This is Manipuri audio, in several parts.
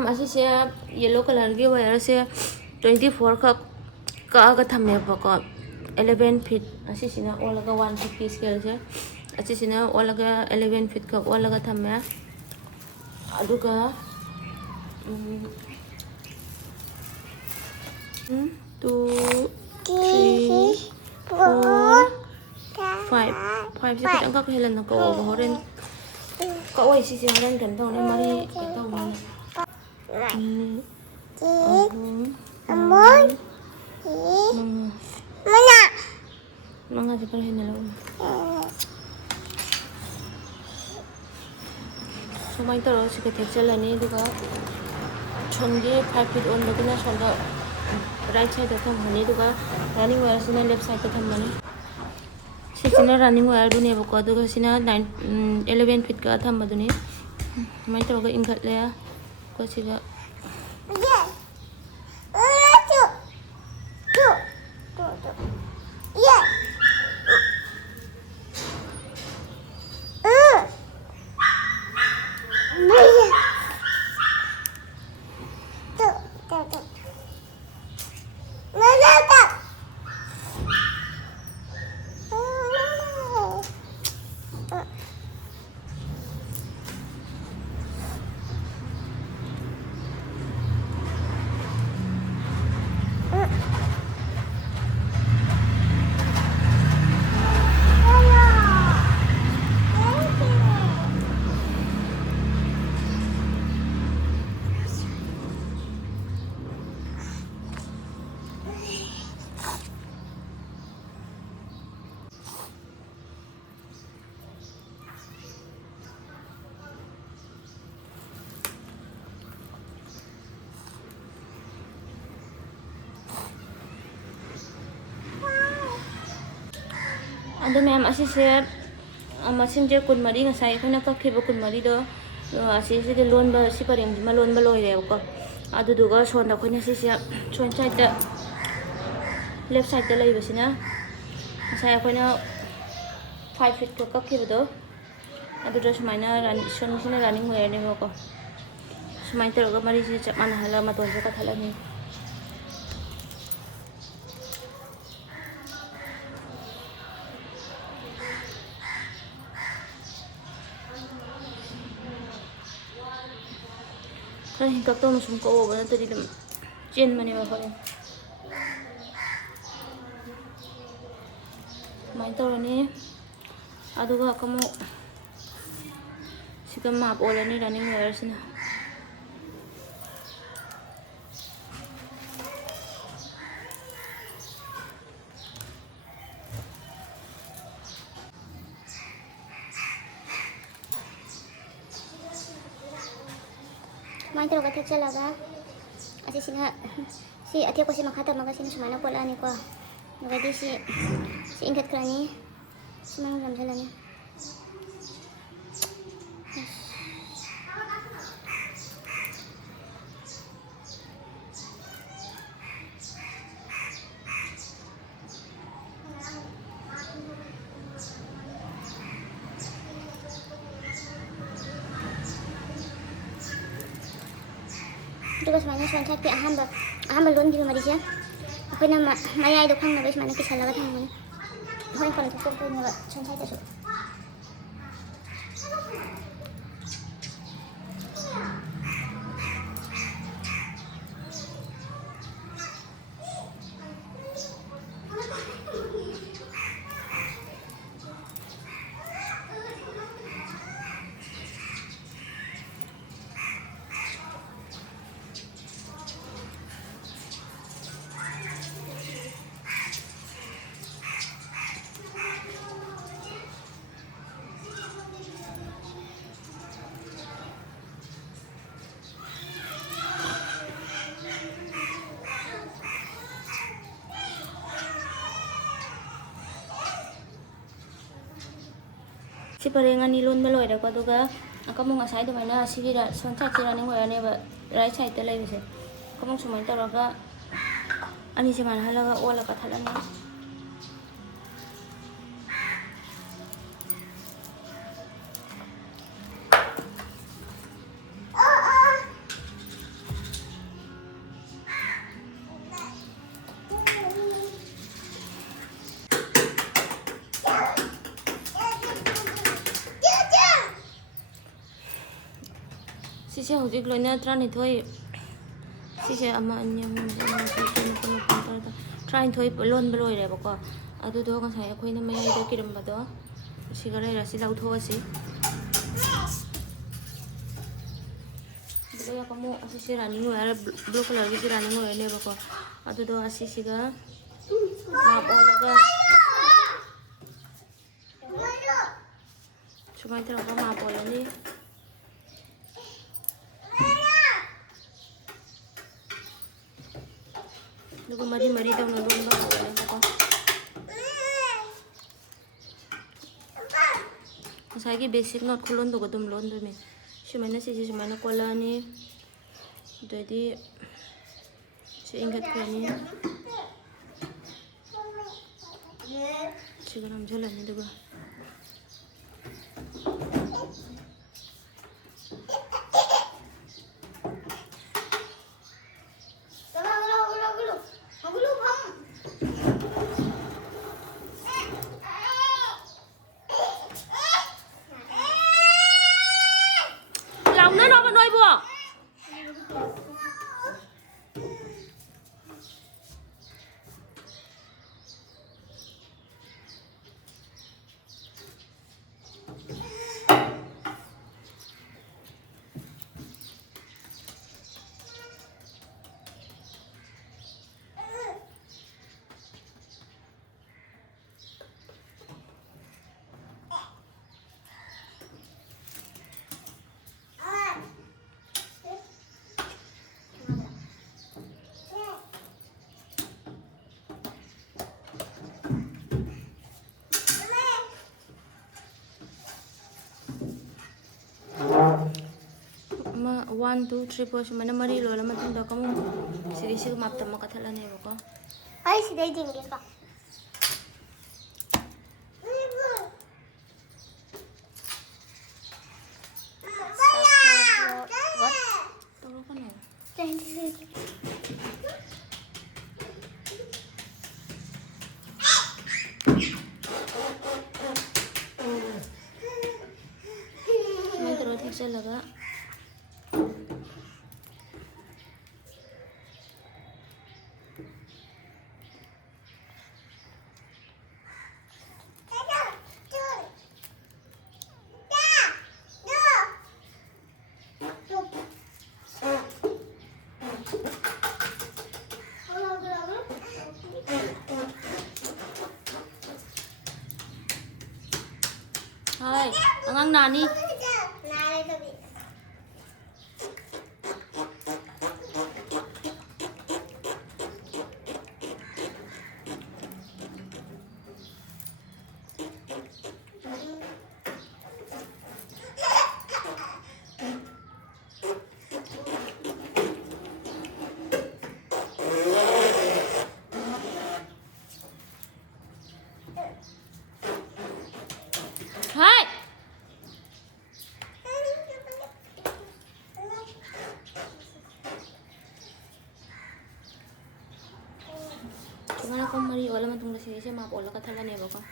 मैम असीसे येलो कलर की वायर से 24 खक कआगा थमेबको 11 फीट असीसिना ओलगा 1 फीट की स्केल से असीसिना ओलगा 11 फीट का ओलगा थमे अदुगा 2 3 4 5 से खितंग का हेलन को होरेन का ओइ सिसे होरेन गन तौने मरी तौने mga seperti ini loh. Semua itu loh sih kecil ini juga. Chongi 5 feet on lagi na chonga right side itu mana juga. Running wire sini left side itu mana. Sini running wire dunia buka juga sini 11 feet ke atas mana dunia. Semua itu loh ingat lah ya. Kau sih gak. Ada memang masih siap masih je kun mari ngasai kena kakek kun mari do asih sih loan ba si paring ma loan ba loy ko adu duga son da kona sih siap son side da left side da lay basina saya kona 5 feet ko kakek do adu da semaina son sini running way ne ko semain terus mari sih cak mana hala ma ton ka thala ni kan hingga tuh musim kau benar tadi dem jen mana apa ni main tahu ni aduh kamu si kamu apa orang ni running wires na main terus kata celaga asyik sini si ati aku si makata maga sini semana pola ni ko magadi si ingat kerani semana dalam jalannya itu semuanya suan cak aham balon gitu marisya aku nama maya itu kan nabi semuanya kisah lagat yang mana aku kalau cukup tuh nggak suan cak itu si parengan nilon meloy da ko duga kamu ngasai do mana sigira soncha chirani ngo ane ba right side te lai bise kamu sumai taraga ani se mana halaga ola ka thalani Sisi hujik loina trani thoi. Sisi ama anyam trying thoi lon beloi re bako. Adu do kan saya khoi na mai do kirim bado. Sigara rasi lau tho asi. Buya kamu asisi running wear blue color gi running wear le bako. Adu do asisi ga ma bolaga. Cuma itu apa ma bola ni. Dugo mari daw na lon ba wala ko. Masagi basic not kulon dugo dum lon do me. Shumana sisi shumana kola ni. Jadi si ingat ko ni. Siguro am jalan ni dugo. Ma 1 2 3 4 shumana mari lola matun da kamu sigi map tamma kathala ne bako. Ay sidai jingge ka. What? Tolo ka na. May terus excel laga. Hai, angang nani. Hai. Gimana kau mari wala matunggu sini maaf olah kathala ne bako.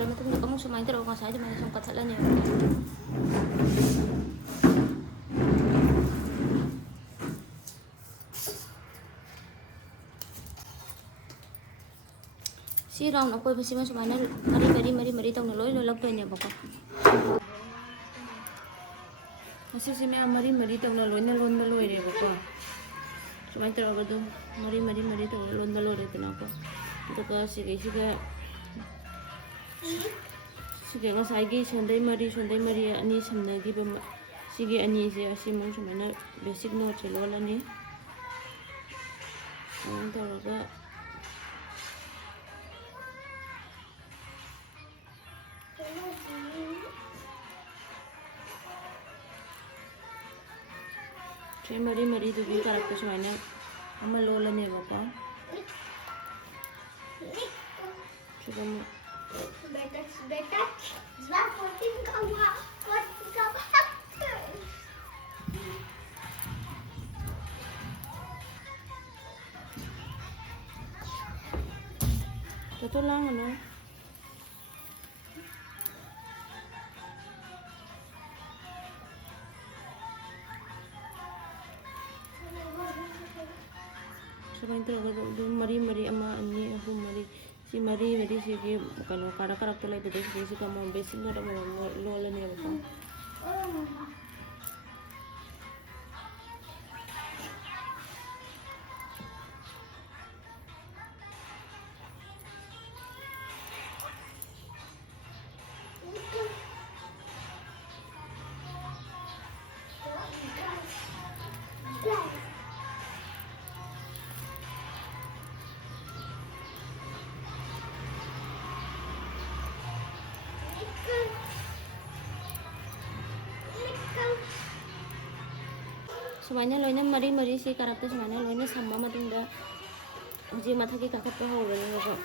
loire matungda kamu sumain taro ngasai dumai sum kathalan ya. Si round ako basi mas sumana mari tawna loi lo lagto niya bako. Masi si mari tawna loi na lon baloi re bako. Sumai taro ka do mari tawna lon baloi re tanako. Duka sige ngasai gi sondai mari ani samnagi ba sige ani je asimong sumana basic note lolani. Taro ka mari tu bin karakter semuanya ama lola nih bapak coba mau Beta, sebab poting kau Totoo lang ano. Semain talaga doon mari ama ani ako mari si mari sige kano karakter lang ito si kamu basic na mo lola niya ba. Semuanya loinnya mari si karakter semuanya loinnya sama matunda uji mata ki kakak pahau beli kok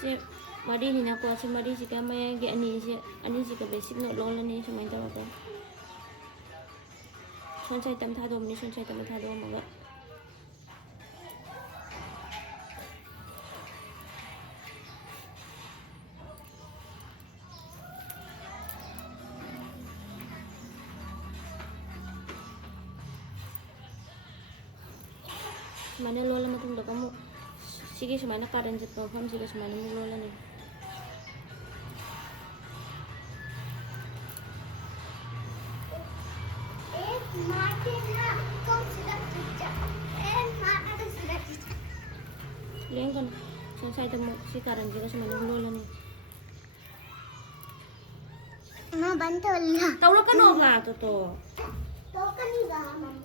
si mari ni aku si mari si kama gi ani si ka basic no lola ni semuanya tahu apa sunshine tam thado ni sunshine tam thado maga Semana lola matunda kamu sige semana karan jet paham sige semana lola nih liang kan saya temu si karan juga semana lola nih Mama bantu lah. tahu lo kan oga tuh Tahu kan juga mama.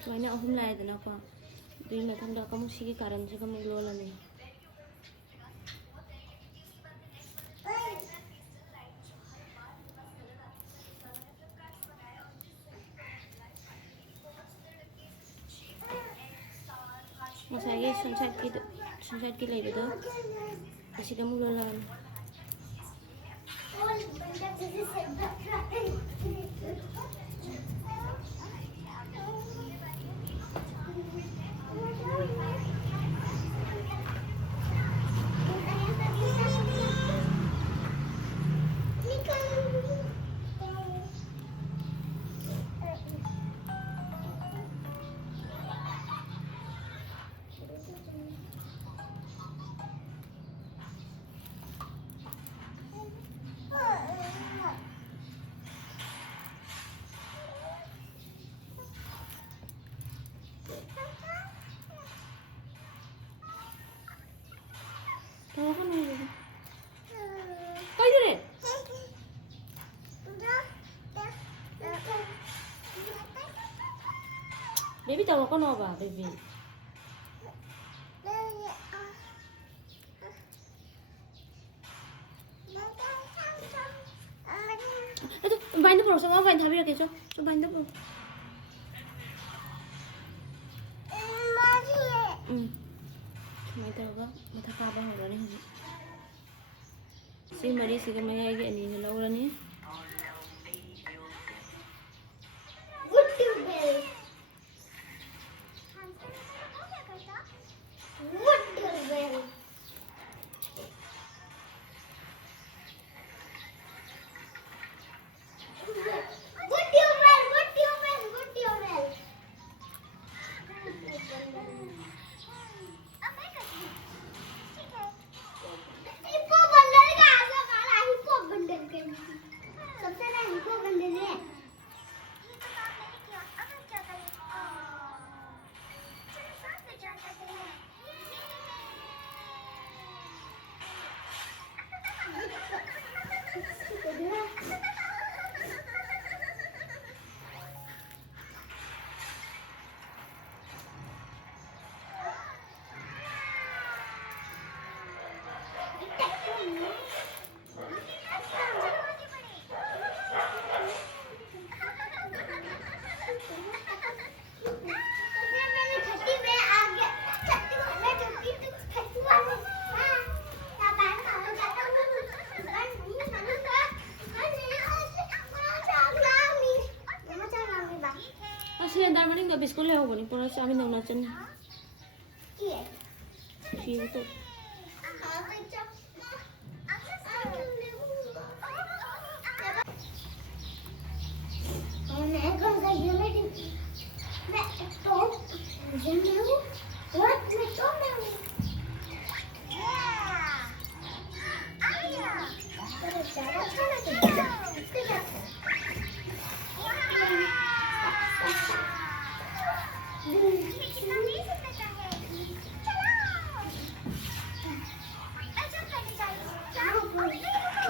Semuanya ahum lah itu apa di matunda kamu sige karan juga kamu lola nih Masaya sunset kita itu kasih kamu lola tahu kan ini kau itu deh baby tahu kan apa baby itu bind bro sama bind habis ya so bind bro May tahu mata kabah orang ni si mari si kemana lagi ni laura ni Good Masih antar mana nggak biskul lewat nih, pernah kami nang nacan. Iya tuh.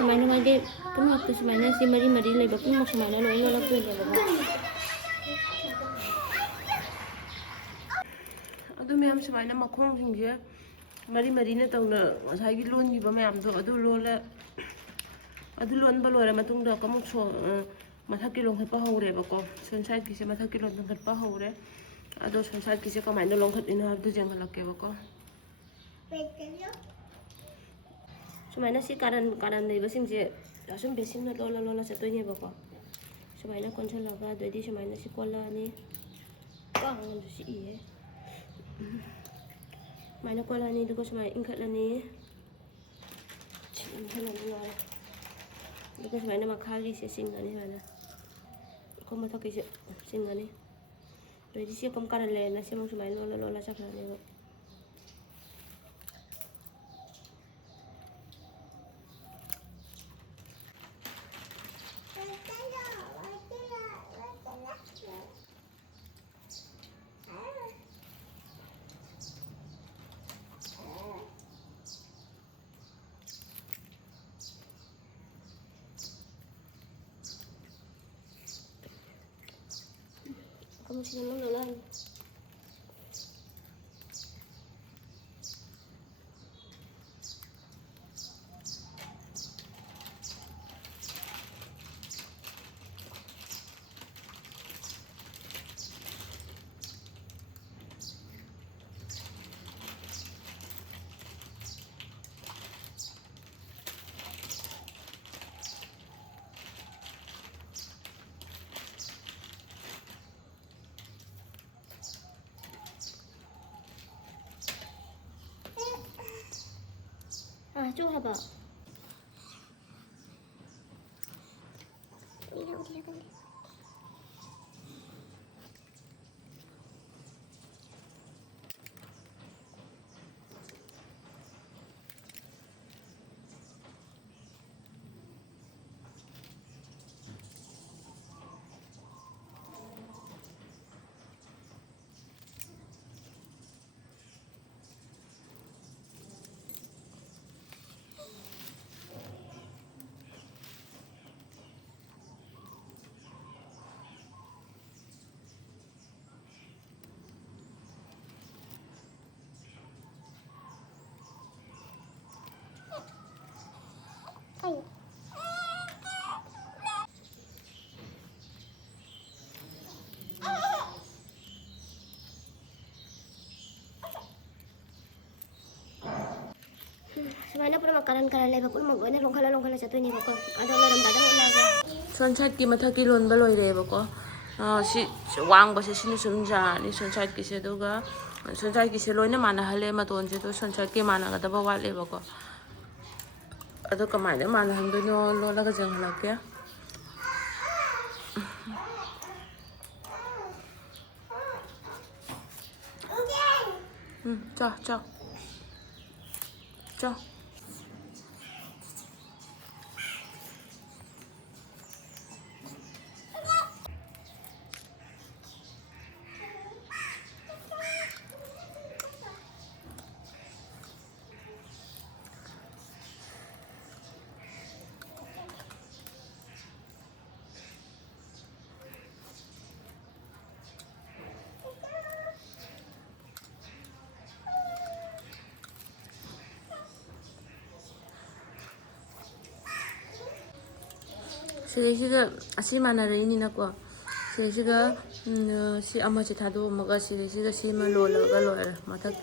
Sumainya lagi pun waktu sumainya si mari lagi pun mau sumainya lo lagi tuh ya bapak. Aduh memang sumainya makong singgia mari na tau na saya gitu loan juga memang tuh aduh loan baloi matung dah kamu so masa kilo kerpa haure bako sunset kisah masa kilo kerpa haure aduh sunset kisah kau main long kat ini harus jangan laki bako. Sumainya sih karan nih basim sih langsung besim na lola satunya bako. Sumainya konsol laga jadi sumainya si kola nih kangen si iya. Mainnya kola nih duko sumai ingkat lah nih. Ingkat lah nih wala. Duko sumainya makhagi sih singa nih wala. Kau mata kisah singa nih. Jadi sih kamu karan lain nasi mau sumai lola sakla nih bako. Kamu sih mau lolan. Ah, coba apa? Ayo. Semuanya pun makanan lagi pun magana long kala satu ni bako. Ada laram dadang ulaga. Sunset ki mata ki lon baloy re bako. ꯁꯤ ꯋꯥꯡꯕꯁꯦ ꯁꯤꯅ ꯁꯨꯝ ꯌꯥꯔꯅꯤ ꯁꯣꯟꯁꯥꯏꯠꯀꯤꯁꯦ ꯑꯗꯨꯒ ꯁꯣꯟꯁꯥꯏꯠꯀꯤꯁꯦ ꯂꯣꯏꯅ ꯃꯥꯟꯅꯍꯜꯂꯦ ꯃꯇꯣꯟꯁꯦ ꯑꯗꯣ ꯁꯣꯟꯁꯥꯏꯠꯀꯤ ꯃꯥꯟꯅꯒꯗꯕ ꯋꯥꯠꯂꯦꯕꯀꯣ ꯑꯗꯣ ꯀꯃꯥꯏꯅ ꯃꯥꯟꯅꯍꯟꯗꯣꯏꯅꯣ ꯂꯣꯜꯂꯒ ꯆꯪꯍꯜꯂꯛꯀꯦ ꯆꯥꯎ ꯆꯥꯎ ꯆꯥꯎ ꯁꯤꯗꯩꯁꯤꯒ ꯑꯁꯤ ꯃꯥꯟꯅꯔꯛꯏꯅꯤꯅꯀꯣ ꯁꯤꯗꯩꯁꯤꯒ ꯁꯤ ꯑꯃꯁꯤ ꯊꯥꯗꯣꯛꯑꯝꯃꯒ ꯁꯤꯗꯩꯁꯤꯒ ꯁꯤꯃ ꯂꯣꯜꯂꯒ ꯂꯣꯏꯔꯦ ꯃꯊꯛ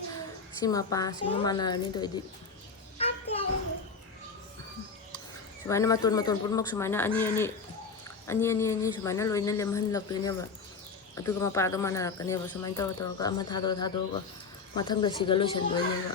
ꯁꯤ ꯃꯄꯥ ꯁꯤꯃ ꯃꯥꯟꯅꯔꯅꯤ ꯑꯗꯨꯑꯣꯏꯗꯤ ꯁꯨꯃꯥꯏꯅ ꯃꯇꯣꯟ ꯄꯨꯝꯅꯃꯛ ꯁꯨꯃꯥꯏꯅ ꯑꯅꯤ ꯁꯨꯃꯥꯏꯅ ꯂꯣꯏꯅ ꯂꯦꯝꯍꯜꯂꯛꯇꯣꯏꯅꯦꯕ ꯑꯗꯨꯒ ꯃꯄꯥꯗꯣ ꯃꯥꯟꯅꯔꯛꯀꯅꯦꯕ ꯁꯨꯃꯥꯏꯅ ꯇꯧꯔꯒ ꯑꯃ ꯊꯥꯗꯣꯛꯑꯒ ꯃꯊꯪꯗ ꯁꯤꯒ ꯂꯣꯏꯁꯤꯟꯗꯣꯏꯅꯦꯕ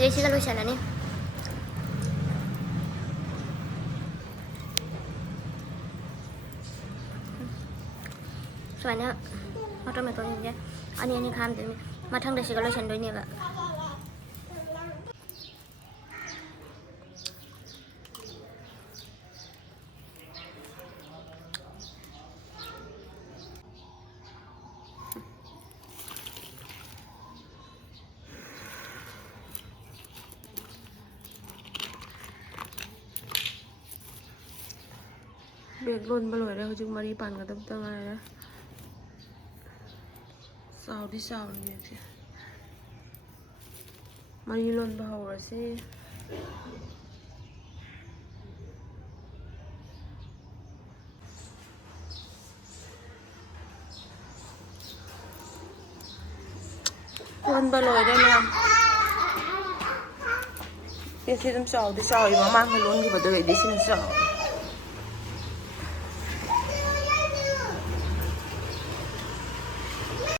시리시가 로션하니? 소아냐, 어쩌면 또 이제 아니 가면 되면 마탕 시가 로션도 있니가. ꯕꯦꯛ ꯂꯣꯟꯕ ꯂꯣꯏꯔꯦ ꯍꯧꯖꯤꯛ ꯃꯔꯤ ꯄꯥꯟꯒꯗꯕꯇ ꯉꯥꯏꯔꯦ ꯆꯥꯎꯗꯤ ꯆꯥꯎꯔꯦ ꯕꯦꯛꯁꯦ ꯃꯔꯤ ꯂꯣꯟꯕ ꯍꯧꯔꯁꯤ ꯂꯣꯟꯕ ꯂꯣꯏꯔꯦ ꯃꯌꯥꯝ ꯕꯦꯛꯁꯦ ꯑꯗꯨꯝ ꯆꯥꯎꯗꯤ ꯆꯥꯎꯋꯤ ꯃꯃꯥꯡꯗ ꯂꯣꯟꯈꯤꯕꯗꯨꯗꯩꯗꯤ ꯁꯤꯅ ꯆꯥꯎꯋꯦ